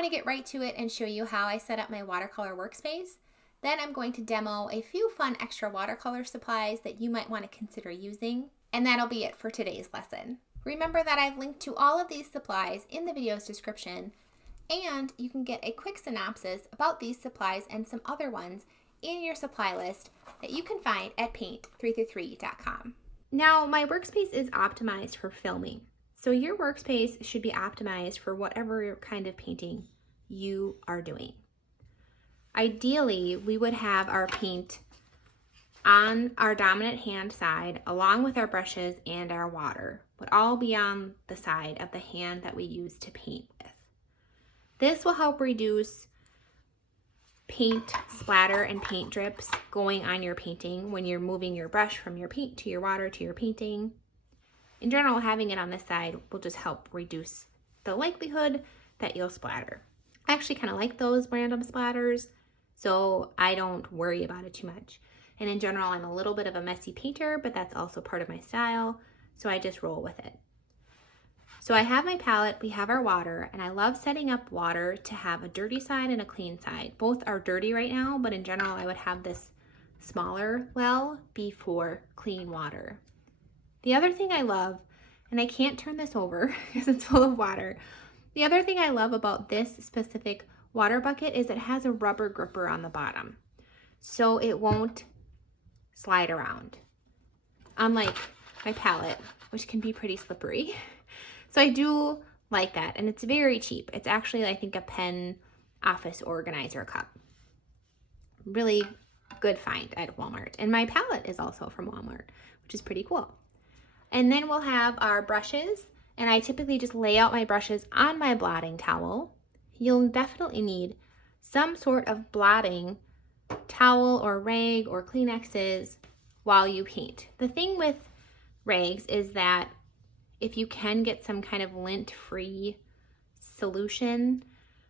going to get right to it and show you how I set up my watercolor workspace. Then I'm going to demo a few fun extra watercolor supplies that you might want to consider using, and that'll be it for today's lesson. Remember that I've linked to all of these supplies in the video's description, and you can get a quick synopsis about these supplies and some other ones in your supply list that you can find at paint333.com. Now, my workspace is optimized for filming, so your workspace should be optimized for whatever kind of painting you are doing. Ideally, we would have our paint on our dominant hand side along with our brushes and our water, would all be on the side of the hand that we use to paint with. This will help reduce paint splatter and paint drips going on your painting when you're moving your brush from your paint to your water to your painting. In general, having it on this side will just help reduce the likelihood that you'll splatter. I actually kind of like those random splatters, so I don't worry about it too much. And in general, I'm a little bit of a messy painter, but that's also part of my style, so I just roll with it. So I have my palette, we have our water, and I love setting up water to have a dirty side and a clean side. Both are dirty right now, but in general, I would have this smaller well be for clean water. The other thing I love, and I can't turn this over because it's full of water, the other thing I love about this specific water bucket is it has a rubber gripper on the bottom, so it won't slide around, unlike my palette, which can be pretty slippery. So I do like that, and it's very cheap. It's actually, I think, a pen office organizer cup. Really good find at Walmart. And my palette is also from Walmart, which is pretty cool. And then we'll have our brushes, and I typically just lay out my brushes on my blotting towel. You'll definitely need some sort of blotting towel or rag or Kleenexes while you paint. The thing with rags is that if you can get some kind of lint-free solution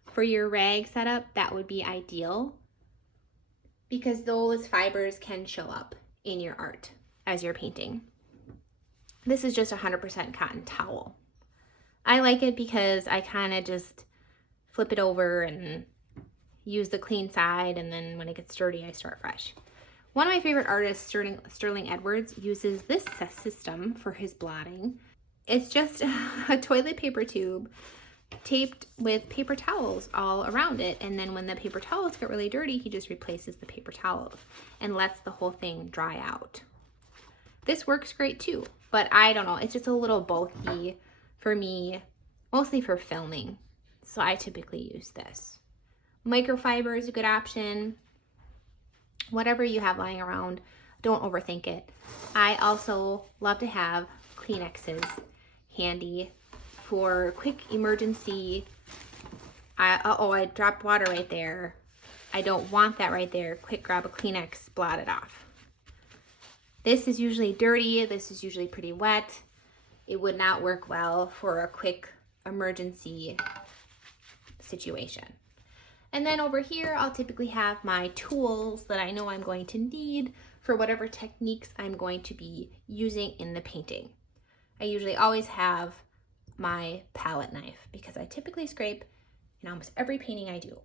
for your rag setup, that would be ideal, because those fibers can show up in your art as you're painting. This is just 100% cotton towel. I like it because I kind of just flip it over and use the clean side, and then when it gets dirty, I start fresh. One of my favorite artists, Sterling Edwards, uses this system for his blotting. It's just a toilet paper tube taped with paper towels all around it, and then when the paper towels get really dirty, he just replaces the paper towels and lets the whole thing dry out. This works great too, but I don't know, it's just a little bulky for me, mostly for filming, so I typically use this. Microfiber is a good option. Whatever you have lying around, don't overthink it. I also love to have Kleenexes handy for quick emergency. I dropped water right there. I don't want that right there. Quick, grab a Kleenex, blot it off. This is usually dirty. This is usually pretty wet. It would not work well for a quick emergency situation. And then over here, I'll typically have my tools that I know I'm going to need for whatever techniques I'm going to be using in the painting. I usually always have my palette knife because I typically scrape in almost every painting I do.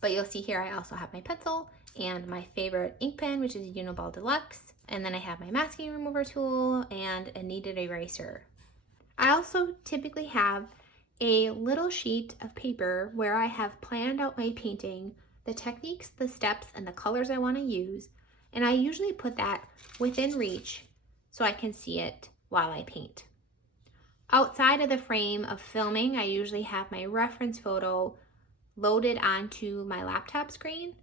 But you'll see here I also have my pencil and my favorite ink pen, which is a Uniball Deluxe. And then I have my masking remover tool and a kneaded eraser. I also typically have a little sheet of paper where I have planned out my painting, the techniques, the steps, and the colors I want to use. And I usually put that within reach so I can see it while I paint. Outside of the frame of filming, I usually have my reference photo loaded onto my laptop screen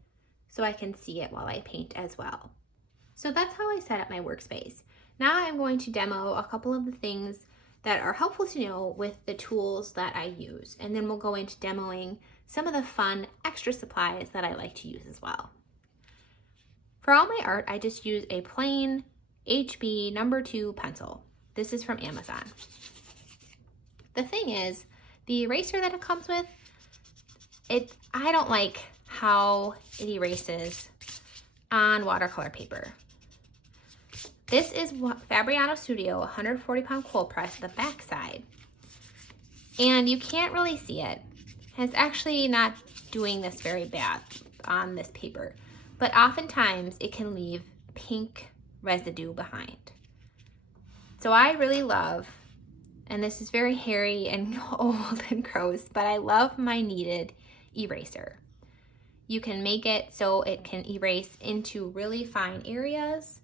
so I can see it while I paint as well. So that's how I set up my workspace. Now I'm going to demo a couple of the things that are helpful to know with the tools that I use, and then we'll go into demoing some of the fun extra supplies that I like to use as well. For all my art, I just use a plain HB No. 2 pencil. This is from Amazon. The thing is, the eraser that it comes with, I don't like how it erases on watercolor paper. This is Fabriano Studio 140 pound cold press, the back side. And you can't really see it. it's actually not doing this very bad on this paper, but oftentimes it can leave pink residue behind. So I really love, and this is very hairy and old and gross, but I love my kneaded eraser. You can make it so it can erase into really fine areas.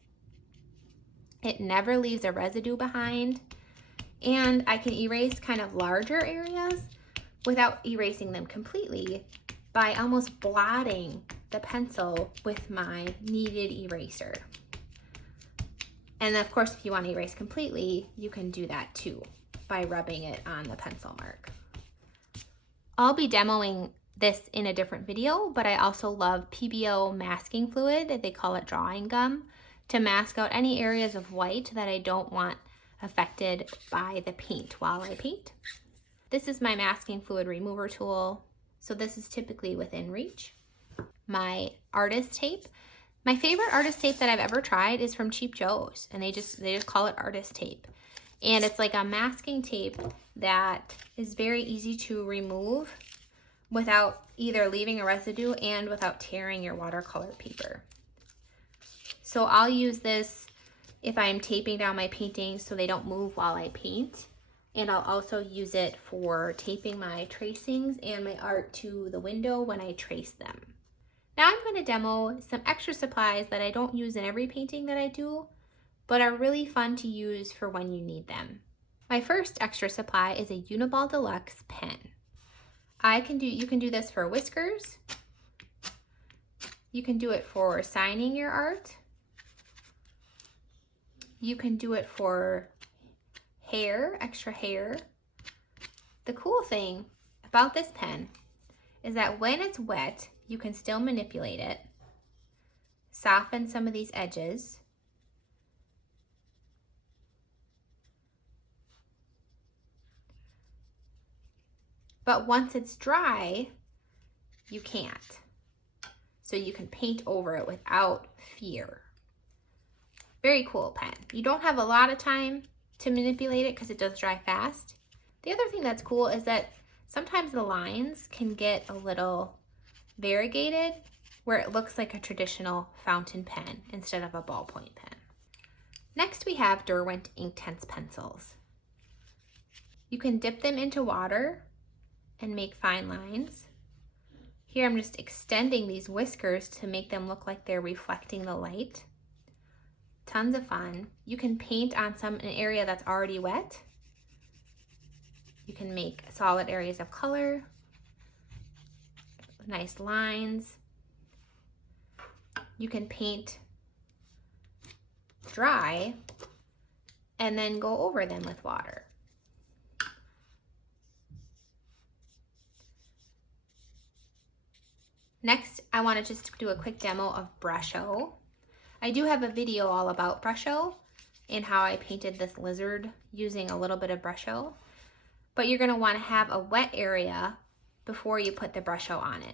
It never leaves a residue behind. And I can erase kind of larger areas without erasing them completely by almost blotting the pencil with my kneaded eraser. And of course, if you want to erase completely, you can do that too by rubbing it on the pencil mark. I'll be demoing this in a different video, but I also love PBO masking fluid, they call it drawing gum, to mask out any areas of white that I don't want affected by the paint while I paint. This is my masking fluid remover tool, so this is typically within reach. My artist tape. My favorite artist tape that I've ever tried is from Cheap Joe's, and they just call it artist tape. And it's like a masking tape that is very easy to remove without either leaving a residue and without tearing your watercolor paper. So I'll use this if I'm taping down my paintings so they don't move while I paint. And I'll also use it for taping my tracings and my art to the window when I trace them. Now I'm going to demo some extra supplies that I don't use in every painting that I do, but are really fun to use for when you need them. My first extra supply is a Uniball Deluxe pen. You can do this for whiskers. You can do it for signing your art. You can do it for hair, extra hair. The cool thing about this pen is that when it's wet, you can still manipulate it, soften some of these edges, but once it's dry, you can't. So you can paint over it without fear. Very cool pen. You don't have a lot of time to manipulate it because it does dry fast. The other thing that's cool is that sometimes the lines can get a little variegated where it looks like a traditional fountain pen instead of a ballpoint pen. Next we have Derwent Inktense pencils. You can dip them into water and make fine lines. Here I'm just extending these whiskers to make them look like they're reflecting the light. Tons of fun. You can paint on an area that's already wet. You can make solid areas of color, nice lines. You can paint dry and then go over them with water. Next, I want to just do a quick demo of Brusho. I do have a video all about Brusho and how I painted this lizard using a little bit of Brusho, but you're going to want to have a wet area before you put the Brusho on it.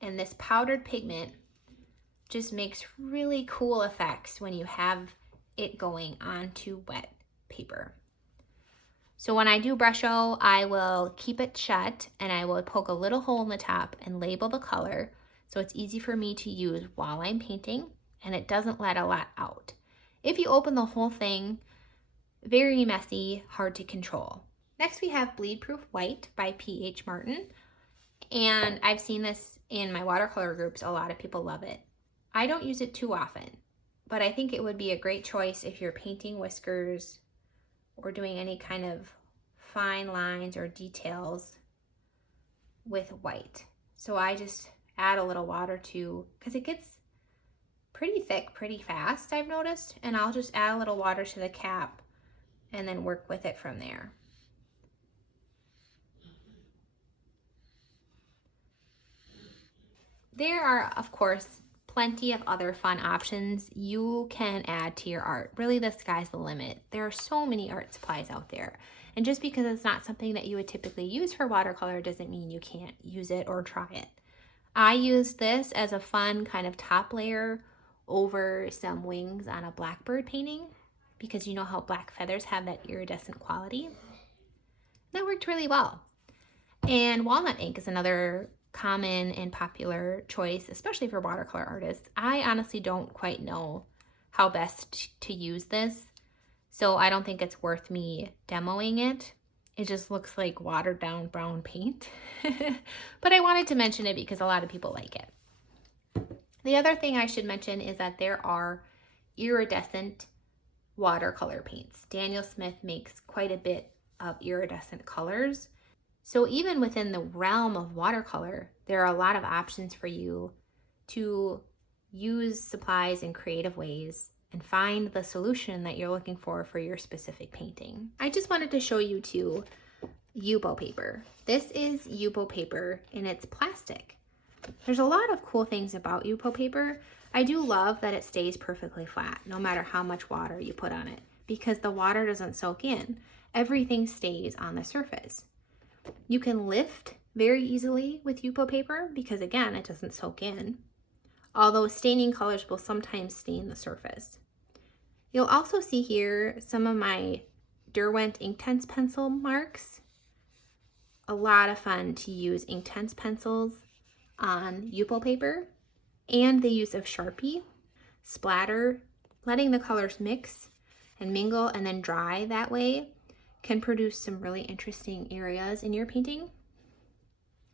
And this powdered pigment just makes really cool effects when you have it going onto wet paper. So when I do Brusho, I will keep it shut and I will poke a little hole in the top and label the color so it's easy for me to use while I'm painting and it doesn't let a lot out. If you open the whole thing, very messy, hard to control. Next we have Bleed Proof White by P.H. Martin, and I've seen this in my watercolor groups. A lot of people love it. I don't use it too often, but I think it would be a great choice if you're painting whiskers or doing any kind of fine lines or details with white. So I just add a little water to, because it gets pretty thick pretty fast, I've noticed, and I'll just add a little water to the cap and then work with it from there. There are, of course, plenty of other fun options you can add to your art. Really, the sky's the limit. There are so many art supplies out there. And just because it's not something that you would typically use for watercolor doesn't mean you can't use it or try it. I used this as a fun kind of top layer over some wings on a blackbird painting because you know how black feathers have that iridescent quality. That worked really well. And walnut ink is another common and popular choice, especially for watercolor artists. I honestly don't quite know how best to use this, so I don't think it's worth me demoing it. It just looks like watered down brown paint. But I wanted to mention it because a lot of people like it. The other thing I should mention is that there are iridescent watercolor paints. Daniel Smith makes quite a bit of iridescent colors. So even within the realm of watercolor, there are a lot of options for you to use supplies in creative ways and find the solution that you're looking for your specific painting. I just wanted to show you too Yupo paper. This is Yupo paper and it's plastic. There's a lot of cool things about Yupo paper. I do love that it stays perfectly flat no matter how much water you put on it, because the water doesn't soak in. Everything stays on the surface. You can lift very easily with Yupo paper because, again, it doesn't soak in, although staining colors will sometimes stain the surface. You'll also see here some of my Derwent Inktense pencil marks. A lot of fun to use Inktense pencils on Yupo paper, and the use of Sharpie, splatter, letting the colors mix and mingle and then dry that way can produce some really interesting areas in your painting.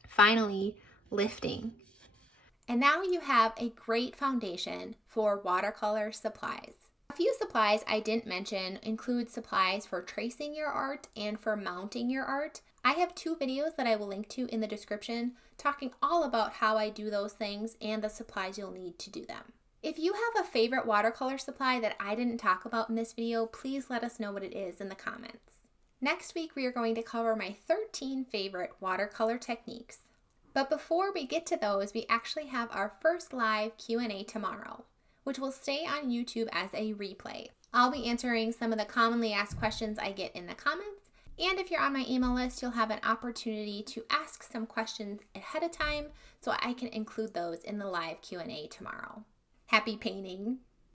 Finally, lifting. And now you have a great foundation for watercolor supplies. A few supplies I didn't mention include supplies for tracing your art and for mounting your art. I have 2 videos that I will link to in the description talking all about how I do those things and the supplies you'll need to do them. If you have a favorite watercolor supply that I didn't talk about in this video, please let us know what it is in the comments. Next week, we are going to cover my 13 favorite watercolor techniques. But before we get to those, we actually have our first live Q&A tomorrow, which will stay on YouTube as a replay. I'll be answering some of the commonly asked questions I get in the comments, and if you're on my email list, you'll have an opportunity to ask some questions ahead of time so I can include those in the live Q&A tomorrow. Happy painting!